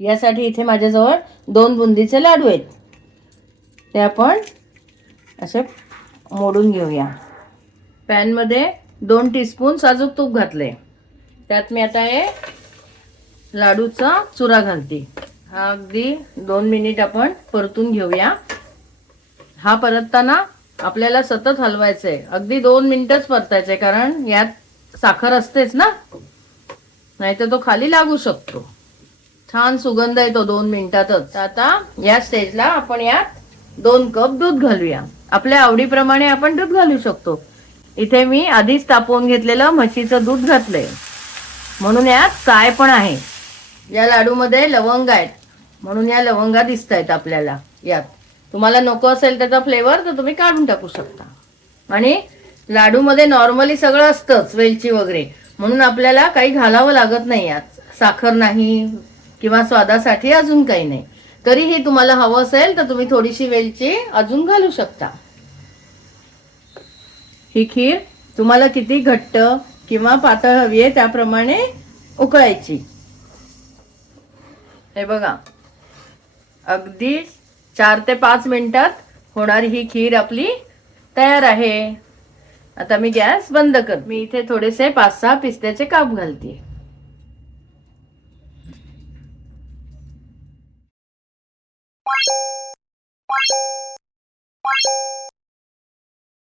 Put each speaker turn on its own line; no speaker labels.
यासाठी इथे माझ्याजवळ दोन बुंदीचे लाडू आहेत. ते आपण असे मोडून घेऊया. पॅनमध्ये दोन टीस्पून साजूक तूप घातले. त्यात मी आता हे लाडूचा चुरा घालते. हा अगदी दोन मिनिट आपण परतून घेऊया. हा परतताना आपल्याला सतत हलवायचं आहे अगदी दोन मिनिटच परतायचं आहे कारण यात साखर असतेच ना? नाहीतर तो खाली लागू शकतो. छान सुगंध येतो दोन मिनिटातच. तर आता या स्टेजला आपण यात दोन कप दूध घालूया. आपल्या आवडीप्रमाणे आपण दूध घालू शकतो. इथे मी आधीच तापवून घेतलेलं म्हशीचं दूध घातलंय. म्हणून यात काय पण आहे. या लाडूमध्ये लवंग आहेत. म्हणून या लवंगा दिसत आहेत आपल्याला यात. तुम्हाला नको असेल त्याचा फ्लेवर तर तुम्ही काढून टाकू शकता. आणि लाडूमध्ये नॉर्मली सगळं असतंच वेलची वगैरे. म्हणून आपल्याला काही घालावं लागत नाही यात. साखर नाही किंवा स्वादासाठी अजून काही नाही. तरीही तुम्हाला हवं असेल तर तुम्ही थोडीशी वेलची अजून घालू शकता. ही खीर तुम्हाला किती घट्ट किंवा पातळ हवी आहे त्याप्रमाणे उकळायची. हे बघा. अगदी चार ते पाच मिनिटात होणारी ही खीर आपली तयार आहे. आता मी गॅस बंद कर मी इथे थोडेसे पाच सहा पिस्त्याचे काप घालते. you